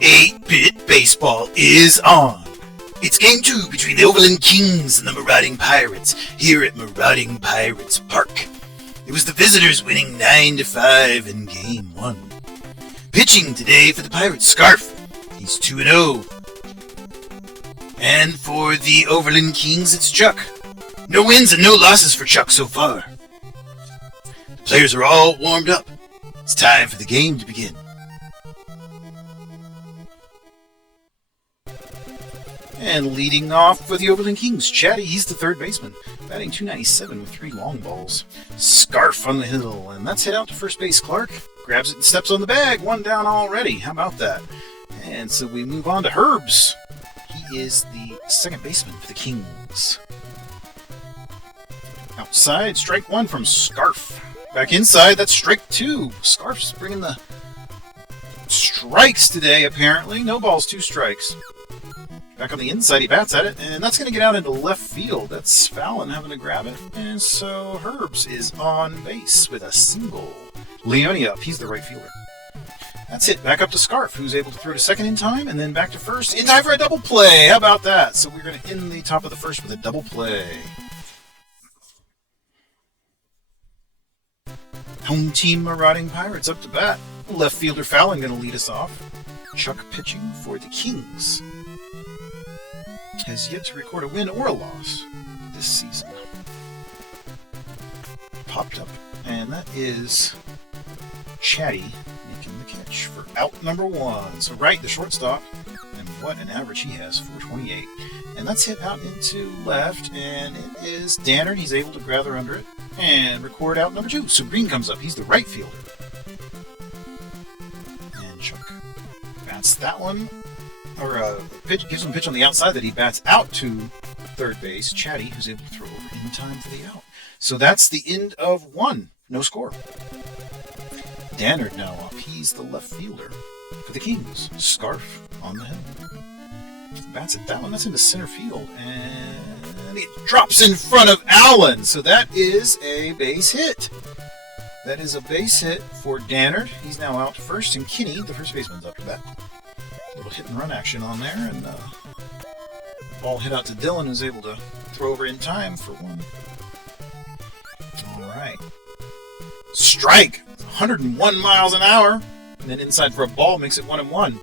8-bit baseball is on. It's game 2 between the Overland Kings and the Marauding Pirates here at Marauding Pirates Park. It was the visitors winning 9-5 in game 1. Pitching today for the Pirates, Scarf. He's 2-0. And for the Overland Kings, it's Chuck. No wins and no losses for Chuck so far. The players are all warmed up. It's time for the game to begin. And leading off for the Overland Kings, Chatty, he's the third baseman, batting .297 with 3 long balls. Scarf on the hill, and that's hit out to first base. Clark grabs it and steps on the bag. 1 down already. How about that? And so we move on to Herbs. He is the second baseman for the Kings. Outside, strike 1 from Scarf. Back inside, that's strike 2. Scarf's bringing the strikes today, apparently. No balls, 2 strikes. Back on the inside, he bats at it, and that's going to get out into left field. That's Fallon having to grab it, and so Herbs is on base with a single. Leone up, he's the right fielder. That's it, back up to Scarf, who's able to throw to second in time, and then back to first in time for a double play. How about that? So we're going to end the top of the first with a double play. Home team Marauding Pirates up to bat. Left fielder Fallon going to lead us off. Chuck pitching for the Kings. Has yet to record a win or a loss this season. Popped up, and that is Chatty making the catch for out number 1. So right, the shortstop, and what an average he has, 428. And that's hit out into left, and it is Dannard. He's able to gather under it and record out number 2. So Green comes up. He's the right fielder. And Chuck bats that one. Or gives him a pitch on the outside that he bats out to third base. Chatty, who's able to throw over in time for the out. So that's the end of 1. No score. Dannard now up. He's the left fielder for the Kings. Scarf on the hill. Bats at that one. That's into center field. And it drops in front of Allen. So that is a base hit. That is a base hit for Dannard. He's now out to first. And Kinney, the first baseman's up to bat. A little hit and run action on there, and ball hit out to Dylan, who's able to throw over in time for 1. All right. Strike! 101 miles an hour. And then inside for a ball makes it 1-1.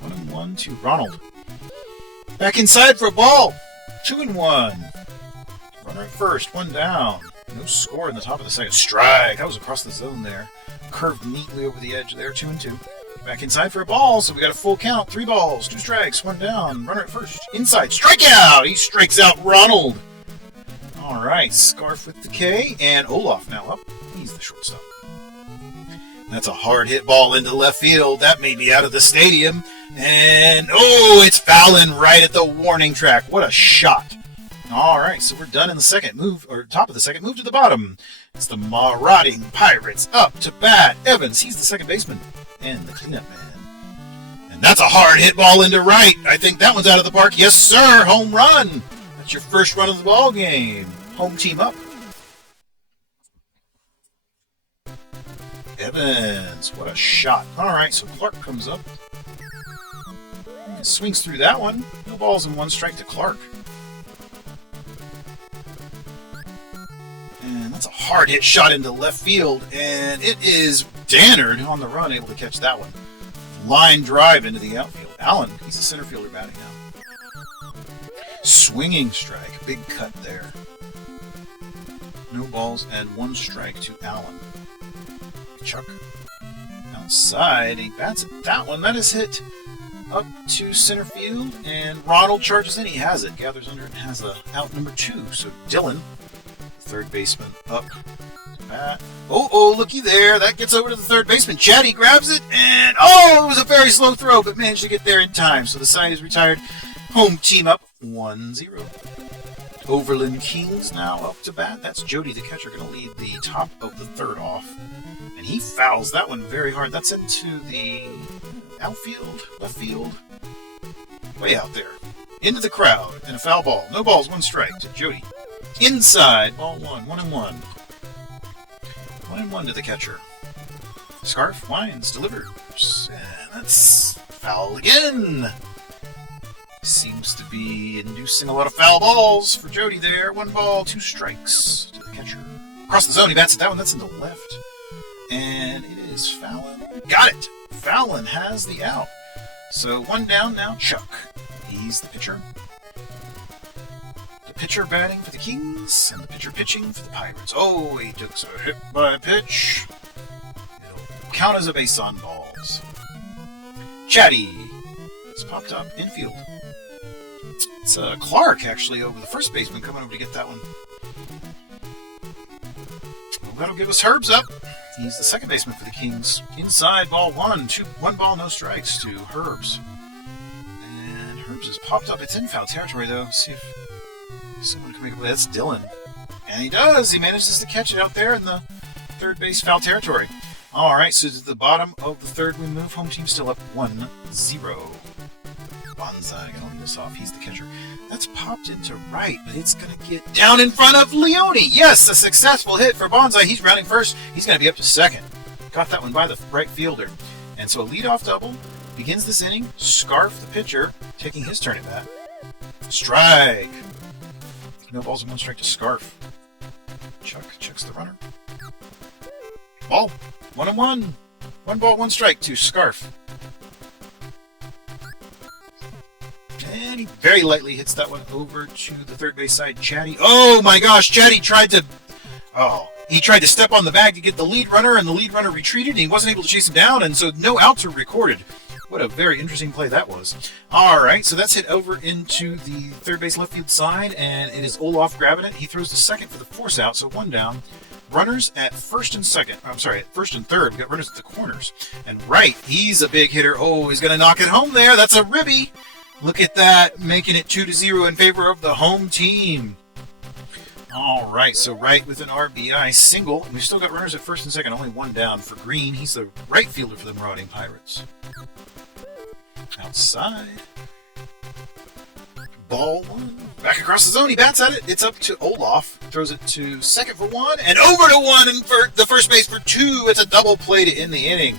1-1 to Ronald. Back inside for a ball. 2-1. Runner at first, 1 down. No score in the top of the second. Strike! That was across the zone there. Curved neatly over the edge there, 2-2. Back inside for a ball, so we got a full count. 3 balls, 2 strikes, 1 down. Runner at first. Inside, strikeout! He strikes out Ronald. All right, Scarf with the K, and Olaf now up. He's the shortstop. That's a hard hit ball into left field. That may be out of the stadium. And, oh, it's Fallon right at the warning track. What a shot. All right, so we're done in the second. Top of the second. Move to the bottom. It's the Marauding Pirates up to bat. Evans, he's the second baseman. And the cleanup man. And that's a hard hit ball into right. I think that one's out of the park. Yes, sir. Home run. That's your first run of the ball game. Home team up. Evans. What a shot. All right, so Clark comes up. And swings through that one. No balls and 1 strike to Clark. And that's a hard hit shot into left field. And it is Dannard on the run, able to catch that one. Line drive into the outfield. Allen, he's the center fielder batting now. Swinging strike. Big cut there. No balls and 1 strike to Allen. Chuck outside. He bats at that one. That is hit up to center field. And Ronald charges in. He has it. Gathers under it and has a out number 2. So Dylan, third baseman, up to bat. Oh, looky there. That gets over to the third baseman. Chatty grabs it, and it was a very slow throw, but managed to get there in time. So the side is retired. Home team up 1-0. Overland Kings now up to bat. That's Jody, the catcher, going to lead the top of the third off. And he fouls that one very hard. That's into the outfield, left field, way out there. Into the crowd, and a foul ball. No balls, 1 strike to Jody. Inside, ball 1, 1-1. 1-1 to the catcher. Scarf, winds, delivers. And that's foul again. Seems to be inducing a lot of foul balls for Jody there. 1 ball, 2 strikes to the catcher. Across the zone, he bats it down. That's in the left. And it is Fallon. Got it! Fallon has the out. So 1 down now, Chuck. He's the pitcher. The pitcher batting for the Kings, and the pitcher pitching for the Pirates. Oh, he took a hit by a pitch. It'll count as a base on balls. Chatty. It's popped up infield. It's Clark, actually, over the first baseman, coming over to get that one. Well, that'll give us Herbs up. He's the second baseman for the Kings. Inside, ball 1. 1 ball, no strikes to Herbs. And Herbs has popped up. It's in foul territory, though. See if someone can make a play. That's Dylan. And he does. He manages to catch it out there in the third base foul territory. All right, so to the bottom of the third we move. Home team still up 1-0. Bonsai going to lead us off. He's the catcher. That's popped into right, but it's going to get down in front of Leone. Yes, a successful hit for Bonsai. He's rounding first. He's going to be up to second. Got that one by the right fielder. And so a leadoff double begins this inning. Scarf, the pitcher, taking his turn at bat. Strike. No balls and 1 strike to Scarf. Chuck checks the runner. Ball. 1-1. 1 ball, 1 strike to Scarf. And he very lightly hits that one over to the third base side. Chatty. Oh my gosh, Chatty tried to step on the bag to get the lead runner, and the lead runner retreated, and he wasn't able to chase him down, and so no outs were recorded. What a very interesting play that was. All right, so that's hit over into the third base left field side, and it is Olaf grabbing it. He throws to second for the force out, so 1 down. Runners at first and second. I'm sorry, at first and third. We've got runners at the corners. And right, he's a big hitter. Oh, he's going to knock it home there. That's a ribby. Look at that, making it 2-0 in favor of the home team. All right, so right with an RBI single. And we've still got runners at first and second, only 1 down for Green. He's the right fielder for the Marauding Pirates. Outside. Ball 1. Back across the zone, he bats at it. It's up to Olaf. Throws it to second for 1, and over to 1, and for the first base for 2. It's a double play to end the inning.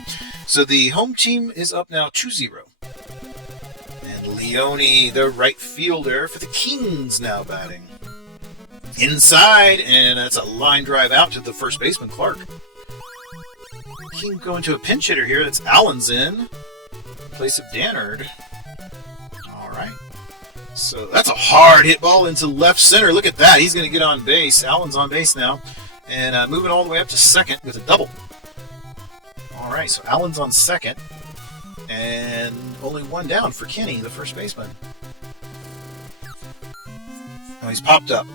So the home team is up now 2-0. Leone, the right fielder for the Kings, now batting. Inside, and that's a line drive out to the first baseman, Clark. King going to a pinch hitter here. That's Allen's in place of Dannard. All right. So that's a hard hit ball into left center. Look at that. He's going to get on base. Allen's on base now. And moving all the way up to second with a double. All right, so Allen's on second. And only 1 down for Kenny, the first baseman. Oh, he's popped up.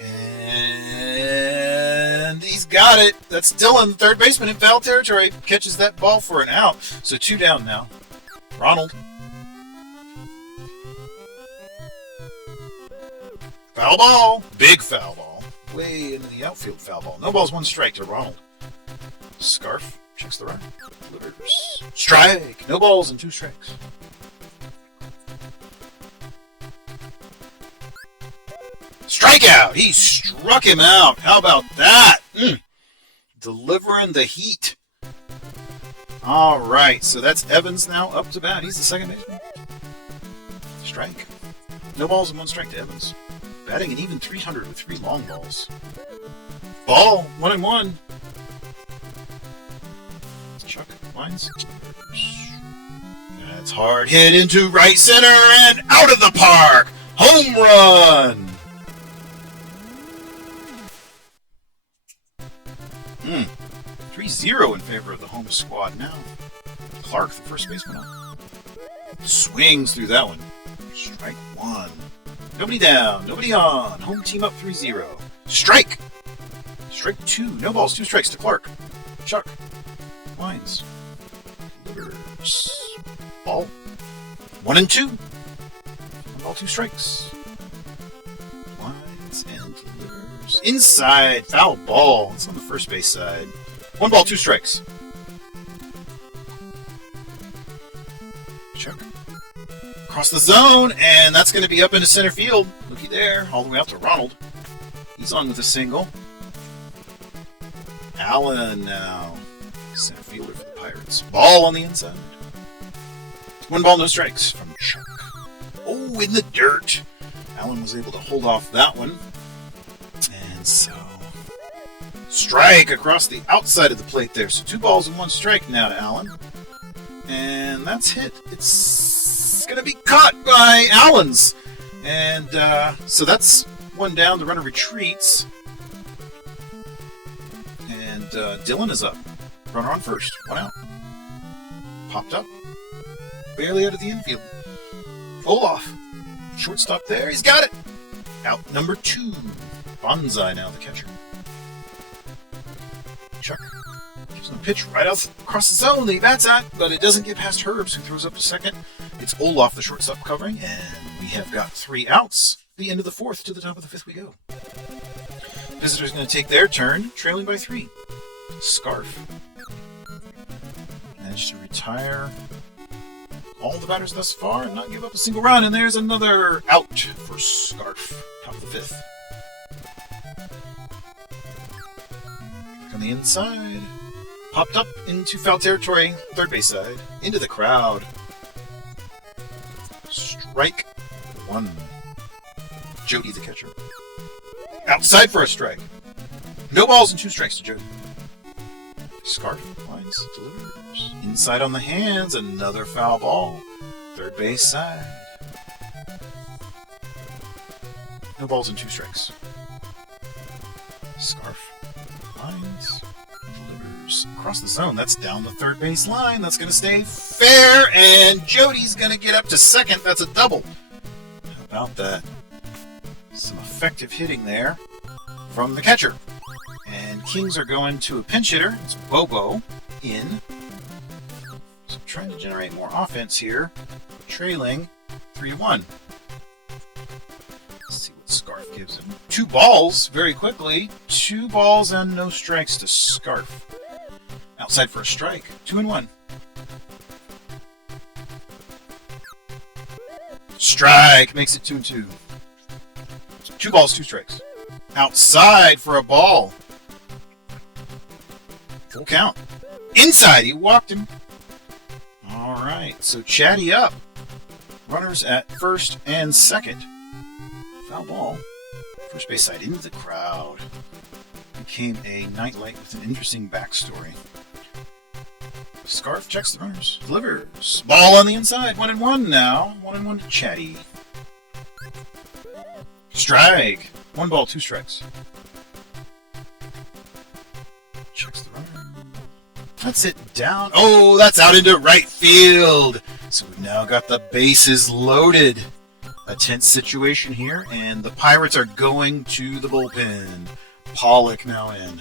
And he's got it. That's Dylan, third baseman in foul territory. Catches that ball for an out. So 2 down now. Ronald. Foul ball. Big foul ball. Way into the outfield foul ball. No balls, 1 strike to Ronald. Scarf. Checks the run. Delivers. Strike. No balls and 2 strikes. Strikeout. He struck him out. How about that? Delivering the heat. All right. So that's Evans now up to bat. He's the second baseman. Strike. No balls and 1 strike to Evans. Batting an even 300 with 3 long balls. Ball. 1-1. Chuck winds. That's hard hit into right center and out of the park. Home run. 3-0 in favor of the home squad now. Clark, the first baseman, swings through that one. Strike 1. Nobody down, nobody on. Home team up 3-0. Strike. Strike 2. No balls, 2 strikes to Clark. Chuck. Winds. Delivers. Ball. 1 and 2. 1 ball, 2 strikes. Winds and delivers. Inside. Foul ball. It's on the first base side. 1 ball, 2 strikes. Chuck. Across the zone, and that's going to be up into center field. Looky there. All the way out to Ronald. He's on with a single. Allen now. Center fielder for the Pirates. Ball on the inside. 1 ball, no strikes from Chuck. Oh, in the dirt. Allen was able to hold off that one. And so, strike across the outside of the plate there. So 2 balls and 1 strike now to Allen. And that's hit. It's going to be caught by Allen's. And so that's 1 down. The runner retreats. And Dylan is up. Runner on first. 1 out. Popped up. Barely out of the infield. Olaf. Shortstop there. He's got it. Out number 2. Bonsai now, the catcher. Chuck gives him a pitch right out across the zone that he bats at, but it doesn't get past Herbs, who throws up to second. It's Olaf, the shortstop, covering, and we have got 3 outs. The end of the 4th, to the top of the 5th we go. Visitors going to take their turn, trailing by 3. Scarf managed to retire all the batters thus far and not give up a single run, and there's another out for Scarf. Top of the 5th. Back on the inside. Popped up into foul territory, third base side, into the crowd. Strike 1. Jody, the catcher. Outside for a strike. No balls and 2 strikes to Jody. Scarf lines, delivers. Inside on the hands, another foul ball. Third base side. No balls and 2 strikes. Scarf lines, delivers across the zone. That's down the third base line. That's going to stay fair, and Jody's going to get up to second. That's a double. How about that? Some effective hitting there from the catcher. And Kings are going to a pinch hitter. It's Bobo in. So trying to generate more offense here. Trailing 3-1. Let's see what Scarf gives him. 2 balls very quickly. 2 balls and no strikes to Scarf. Outside for a strike. 2-1. Strike makes it 2-2. 2 balls, 2 strikes. Outside for a ball. Full count. Inside, he walked him. All right, so Chatty up. Runners at first and second. Foul ball. First base side into the crowd. Became a nightlight with an interesting backstory. Scarf checks the runners. Delivers. Ball on the inside. 1-1 now. 1-1 to Chatty. Strike. 1 ball, 2 strikes. Checks the runner. That's it down. Oh, that's out into right field. So we've now got the bases loaded. A tense situation here, and the Pirates are going to the bullpen. Pollock now in.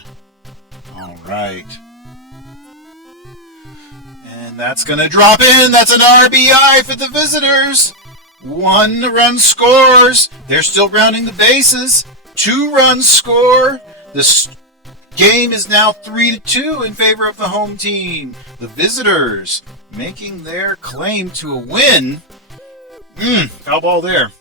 All right. And that's going to drop in. That's an RBI for the visitors. 1 run scores. They're still rounding the bases. 2 runs score. The game is now 3-2 in favor of the home team. The visitors making their claim to a win. Foul ball there.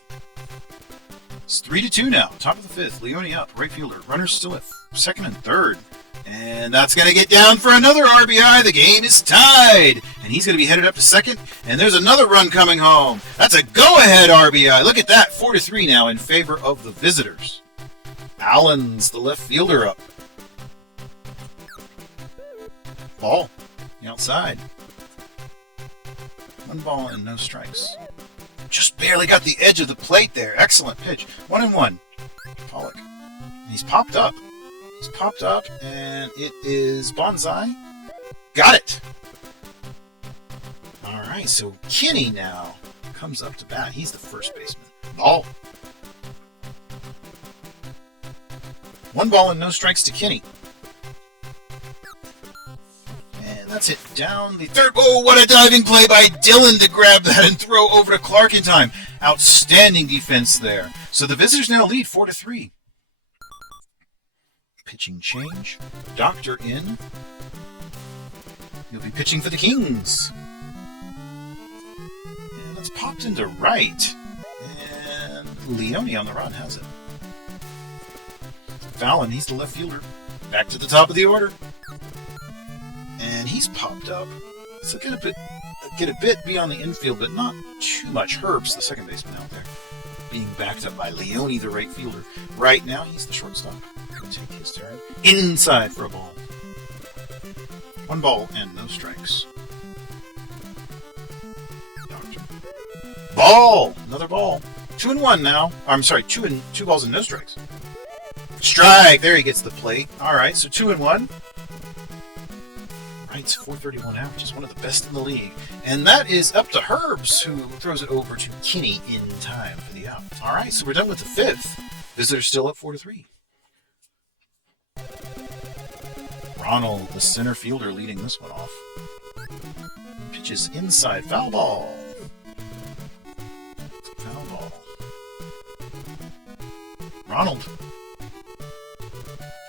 It's 3-2 now. Top of the 5th. Leone up. Right fielder. Runners still at second and third. And that's going to get down for another RBI. The game is tied. And he's going to be headed up to second. And there's another run coming home. That's a go-ahead RBI. Look at that. 4-3 now in favor of the visitors. Allen's the left fielder up. Ball. The outside. 1 ball and no strikes. Just barely got the edge of the plate there. Excellent pitch. 1-1. Pollock. And he's popped up. He's popped up, and it is Bonsai. Got it. All right, so Kinney now comes up to bat. He's the first baseman. Ball. 1 ball and no strikes to Kinney. And that's it down the third. Oh, what a diving play by Dylan to grab that and throw over to Clark in time. Outstanding defense there. So the visitors now lead 4-3. Pitching change. Doctor in. He'll be pitching for the Kings. And that's popped into right. And Leone on the run has it. Fallon, he's the left fielder. Back to the top of the order. And he's popped up. So get a bit beyond the infield, but not too much. Herb's the second baseman out there, being backed up by Leone, the right fielder. Right now, he's the shortstop. Going to take his turn. Inside for a ball. 1 ball and no strikes. Doctor. Ball! Another ball. 2-1 now. I'm sorry, 2 balls and no strikes. Strike! There he gets the plate. Alright, so 2-1. Wright's .431 average is one of the best in the league. And that is up to Herbs, who throws it over to Kinney in time for the out. Alright, so we're done with the 5th. Visitors still up 4-3. Ronald, the center fielder, leading this one off. Pitches inside. Foul ball. Foul ball. Ronald.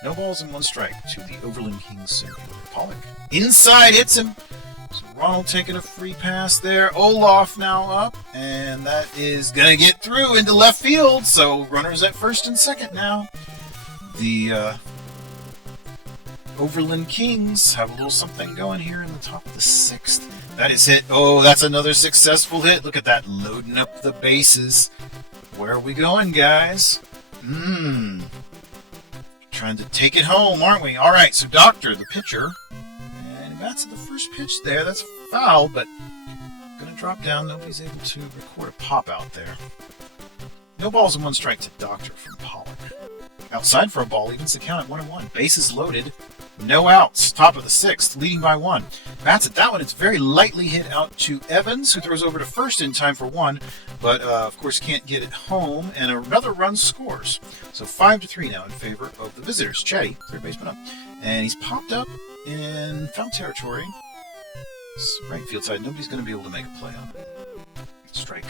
No balls and 1 strike to the Overland Kings center fielder. Pollock. Inside hits him. So Ronald taking a free pass there. Olaf now up. And that is going to get through into left field. So runners at first and second now. The Overland Kings have a little something going here in the top of the 6th. That is hit. Oh, that's another successful hit. Look at that, loading up the bases. Where are we going, guys? Trying to take it home, aren't we? All right, so Doctor, the pitcher, and that's the first pitch there. That's foul, but going to drop down. Nobody's able to record a pop out there. No balls and 1 strike to Doctor from Pollock. Outside for a ball, evens the count at 1-1. Bases loaded. No outs. Top of the 6th, leading by 1. Bats at that one. It's very lightly hit out to Evans, who throws over to first in time for 1, but of course can't get it home, and another run scores. So 5-3 now in favor of the visitors. Chatty, third baseman up, and he's popped up in foul territory. It's right field side. Nobody's going to be able to make a play on it. Strike.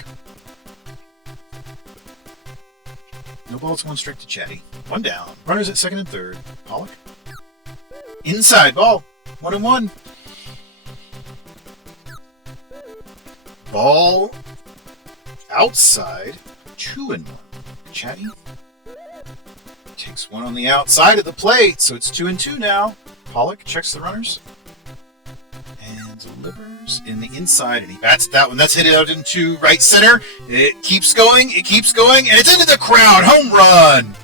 No balls, 1 strike to Chatty. 1 down. Runners at second and third. Pollock. Inside ball. 1-1. Ball outside. 2-1. Chatty takes one on the outside of the plate, so it's 2-2 now. Pollock checks the runners and delivers in the inside, and he bats that one. That's hit out into right center. It keeps going, and it's into the crowd. Home run!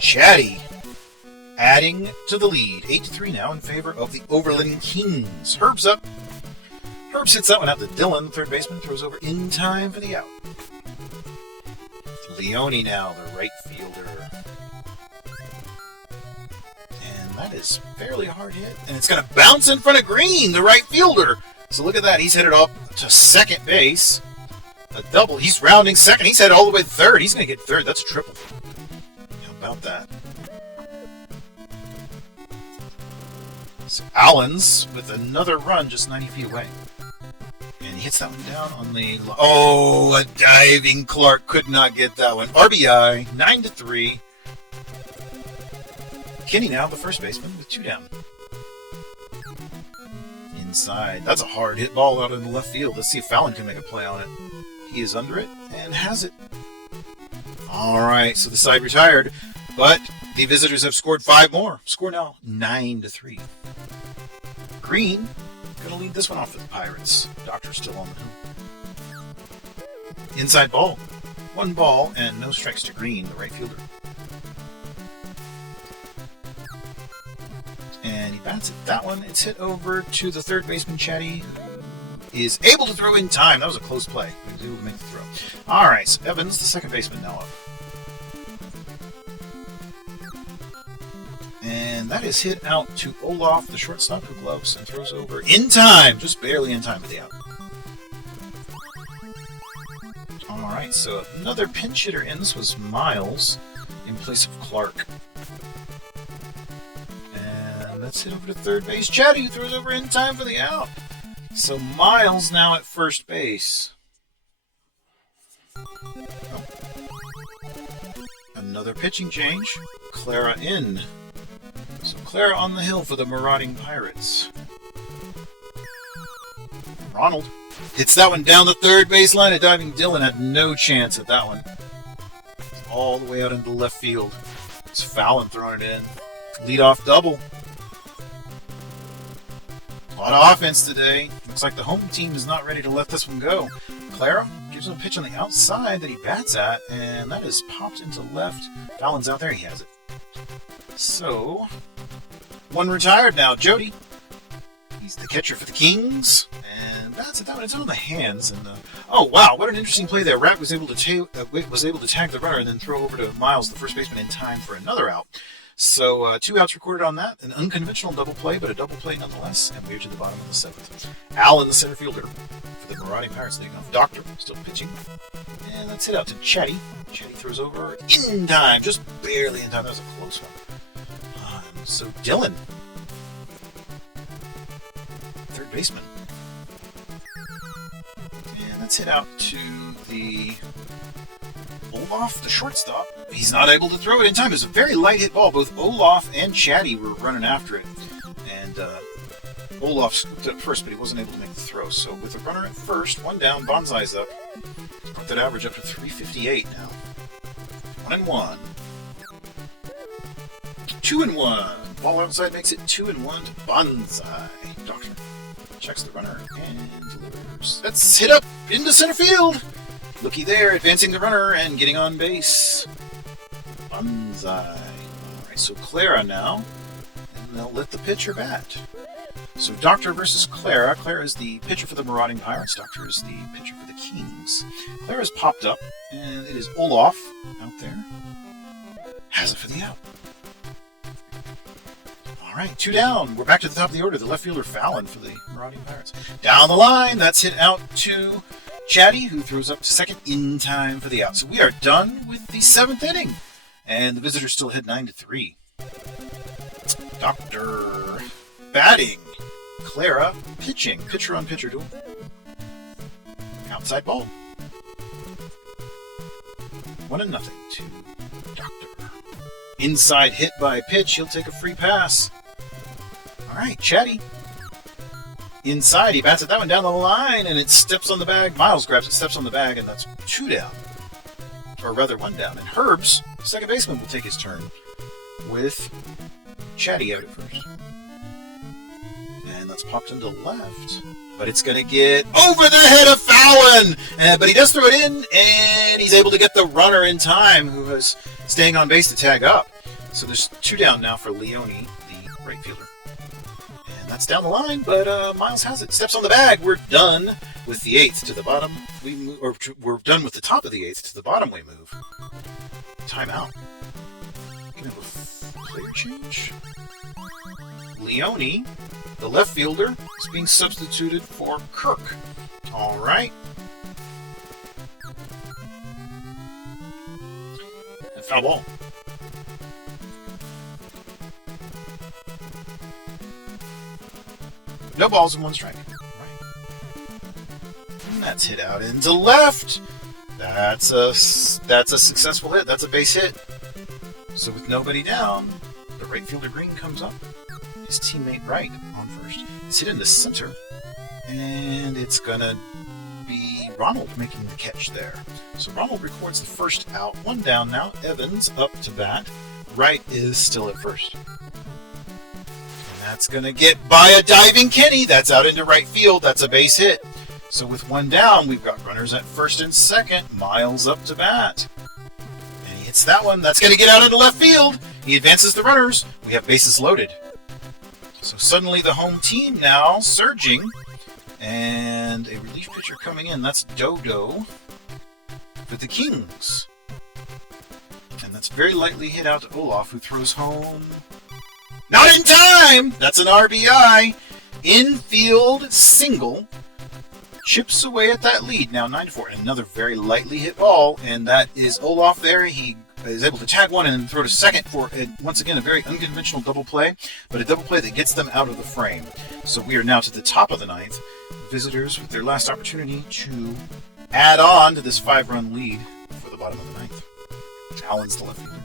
Chatty adding to the lead. 8-3 now in favor of the Overland Kings. Herb's up. Herbs hits that one out to Dylan, the third baseman, throws over in time for the out. Leone now, the right fielder. And that is fairly hard hit. And it's going to bounce in front of Green, the right fielder. So look at that. He's headed up to second base. A double. He's rounding second. He's headed all the way to third. He's going to get third. That's a triple. How about that? So Allens with another run just 90 feet away. And he hits that one down on the... Oh, a diving Clark could not get that one. RBI, 9-3. Kinney now, the first baseman, with 2 down. Inside. That's a hard hit ball out in the left field. Let's see if Fallon can make a play on it. He is under it and has it. All right, so the side retired. But the visitors have scored 5 more. Score now 9-3. Green going to lead this one off for the Pirates. Doctor's still on the hill. Inside ball. 1 ball and no strikes to Green, the right fielder. And he bats at that one. It's hit over to the third baseman, Chatty, who is able to throw in time. That was a close play. He was able to make the throw. All right, so Evans, the second baseman, now up. And that is hit out to Olaf, the shortstop, who gloves and throws over in time, just barely in time for the out. All right, so another pinch hitter in. This was Miles in place of Clark. And that's hit over to third base. Chatty, who throws over in time for the out. So Miles now at first base. Oh. Another pitching change. Clara in. So Clara on the hill for the Marauding Pirates. Ronald hits that one down the third baseline. A diving Dylan had no chance at that one. All the way out into left field. It's Fallon throwing it in. Leadoff double. A lot of offense today. Looks like the home team is not ready to let this one go. Clara gives him a pitch on the outside that he bats at, and that is popped into left. Fallon's out there. He has it. So, one retired now. Jody. He's the catcher for the Kings, and that's it. That one. It's on the hands. And oh wow, what an interesting play there. Rat was able to tag the runner and then throw over to Miles, the first baseman, in time for another out. So 2 outs recorded on that. An unconventional double play, but a double play nonetheless. And we're to the bottom of the 7th. Allen, the center fielder for the Marauding Pirates, leading off. Doctor still pitching, and that's hit out to Chatty. Chatty throws over in time, just barely in time. That was a close one. So Dylan, third baseman. And that's hit out to the Olaf, the shortstop. He's not able to throw it in time. It was a very light hit ball. Both Olaf and Chatty were running after it. And Olaf scooped it up first, but he wasn't able to make the throw. So with the runner at first, one down, Bonsai's up. Put that average up to 358 now. 1-1. 2-1. Ball outside makes it 2-1 to Bonsai. Doctor checks the runner and delivers. That's hit up into center field. Looky there, advancing the runner and getting on base. Bonsai. Alright, so Clara now. And they'll let the pitcher bat. So Doctor versus Clara. Clara is the pitcher for the Marauding Pirates. Doctor is the pitcher for the Kings. Clara's popped up, and it is Olaf out there. Has it for the out. Alright, 2 down. We're back to the top of the order. The left fielder Fallon for the Marauding Pirates. Down the line, that's hit out to Chatty, who throws up to second in time for the out. So we are done with the 7th inning. And the visitors still hit 9-3. Doctor batting. Clara pitching. Pitcher on pitcher duel. Outside ball. 1-0 to Doctor. Inside hit by pitch. He'll take a free pass. Alright, Chatty. Inside, he bats at that one down the line, and it steps on the bag. Miles grabs it, steps on the bag, and that's 2 down. Or rather, 1 down. And Herbs, second baseman, will take his turn with Chatty out at first. And that's popped into left. But it's going to get over the head of Fallon! But he does throw it in, and he's able to get the runner in time, who is staying on base to tag up. So there's 2 down now for Leone, the right fielder. That's down the line, but Miles has it. Steps on the bag. We're done with the 8th to the bottom. We're done with the top of the 8th to the bottom. We move. Timeout. Can have a player change. Leone, the left fielder, is being substituted for Kirk. All right. And foul ball. No balls and 1 strike. Right. And that's hit out into left. That's a successful hit. That's a base hit. So with nobody down, the right fielder Green comes up. His teammate Wright on first. It's hit in the center. And it's going to be Ronald making the catch there. So Ronald records the first out. 1 down now. Evans up to bat. Wright is still at first. That's going to get by a diving Kenny. That's out into right field. That's a base hit. So with 1 down, we've got runners at first and second. Miles up to bat. And he hits that one. That's going to get out into left field. He advances the runners. We have bases loaded. So suddenly the home team now surging. And a relief pitcher coming in. That's Dodo for the Kings. And that's very lightly hit out to Olaf, who throws home. Not in time! That's an RBI. Infield single. Chips away at that lead. Now 9-4. And another very lightly hit ball. And that is Olaf there. He is able to tag one and throw to second for, once again, a very unconventional double play. But a double play that gets them out of the frame. So we are now to the top of the 9th. Visitors with their last opportunity to add on to this 5-run lead for the bottom of the 9th. Allen's the left fielder.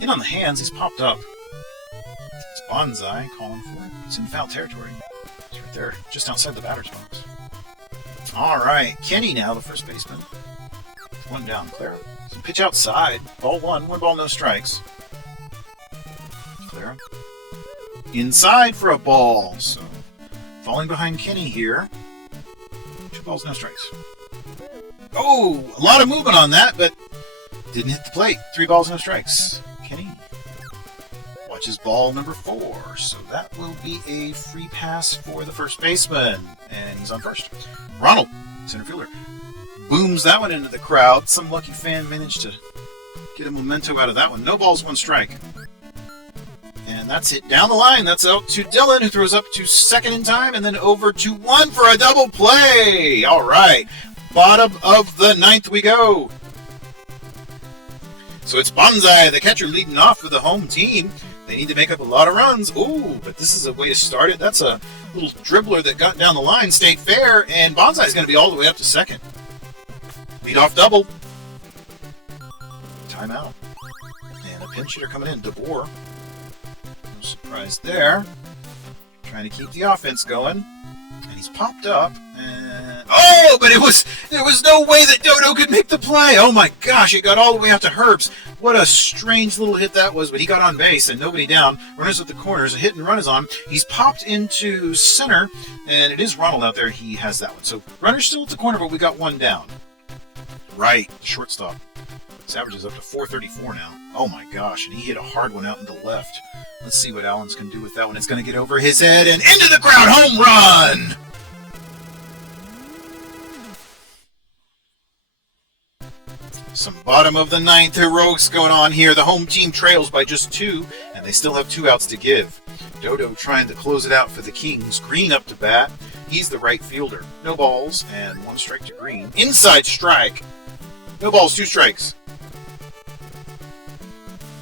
In on the hands. He's popped up. Bonsai calling for it. It's in foul territory. It's right there, just outside the batter's box. All right, Kenny now, the first baseman. 1 down, Clara. Some pitch outside. Ball 1. 1 ball, no strikes. there. Inside for a ball. So, falling behind Kenny here. 2 balls, no strikes. Oh, a lot of movement on that, but didn't hit the plate. 3 balls, no strikes. Kenny watches ball number 4. So that will be a free pass for the first baseman. And he's on first. Ronald, center fielder, booms that one into the crowd. Some lucky fan managed to get a memento out of that one. No balls, 1 strike. And that's hit down the line. That's out to Dylan, who throws up to second in time, and then over to 1 for a double play. All right. Bottom of the 9th we go. So it's Bonsai, the catcher, leading off for the home team. They need to make up a lot of runs. Ooh, but this is a way to start it. That's a little dribbler that got down the line, stayed fair, and Bonsai's going to be all the way up to second. Lead-off double. Timeout. And a pinch hitter coming in, DeBoer. No surprise there. Trying to keep the offense going. And he's popped up. And oh, but there was no way that Dodo could make the play. Oh my gosh, it got all the way out to Herbs. What a strange little hit that was, but he got on base and nobody down. Runners at the corners, a hit and run is on. He's popped into center, and it is Ronald out there. He has that one. So runners still at the corner, but we got 1 down. Right, shortstop. His average is up to 434 now. Oh my gosh, and he hit a hard one out into left. Let's see what Allen's going to do with that one. It's going to get over his head and into the crowd. Home run! Some bottom of the 9th heroics going on here. The home team trails by just 2, and they still have 2 outs to give. Dodo trying to close it out for the Kings. Green up to bat. He's the right fielder. No balls, and 1 strike to Green. Inside strike. No balls, 2 strikes.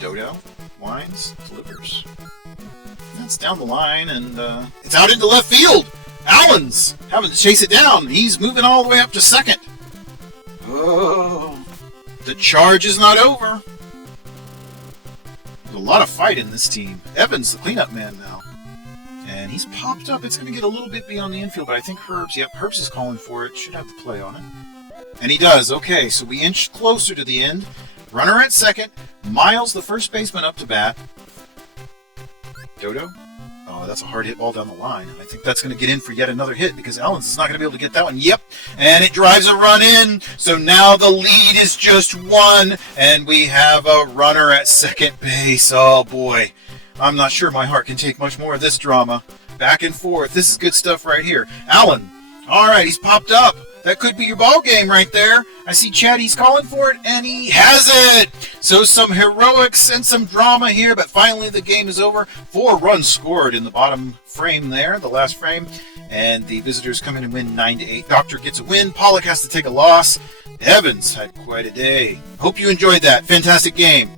Dodo winds, delivers. That's down the line, and it's out into left field. Allen's having to chase it down. He's moving all the way up to second. Oh, the charge is not over. There's a lot of fight in this team. Evans, the cleanup man now. And he's popped up. It's going to get a little bit beyond the infield, but I think Herbs is calling for it. Should have the play on it. And he does. Okay, so we inch closer to the end. Runner at second. Miles, the first baseman, up to bat. Dodo. Oh, that's a hard hit ball down the line. And I think that's going to get in for yet another hit because Allens is not going to be able to get that one. Yep. And it drives a run in. So now the lead is just 1. And we have a runner at second base. Oh, boy. I'm not sure my heart can take much more of this drama. Back and forth. This is good stuff right here. Allen. All right, he's popped up. That could be your ball game right there. I see Chatty's calling for it, and he has it. So some heroics and some drama here, but finally the game is over. 4 runs scored in the bottom frame there, the last frame, and the visitors come in and win 9-8. Doctor gets a win. Pollock has to take a loss. Evans had quite a day. Hope you enjoyed that. Fantastic game.